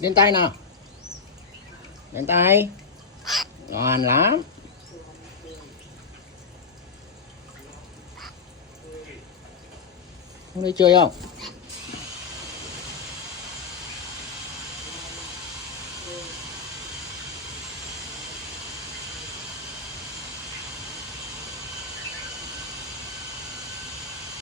Lên tay nào. Lên tay. Ngon lắm. Hôm nay chơi không?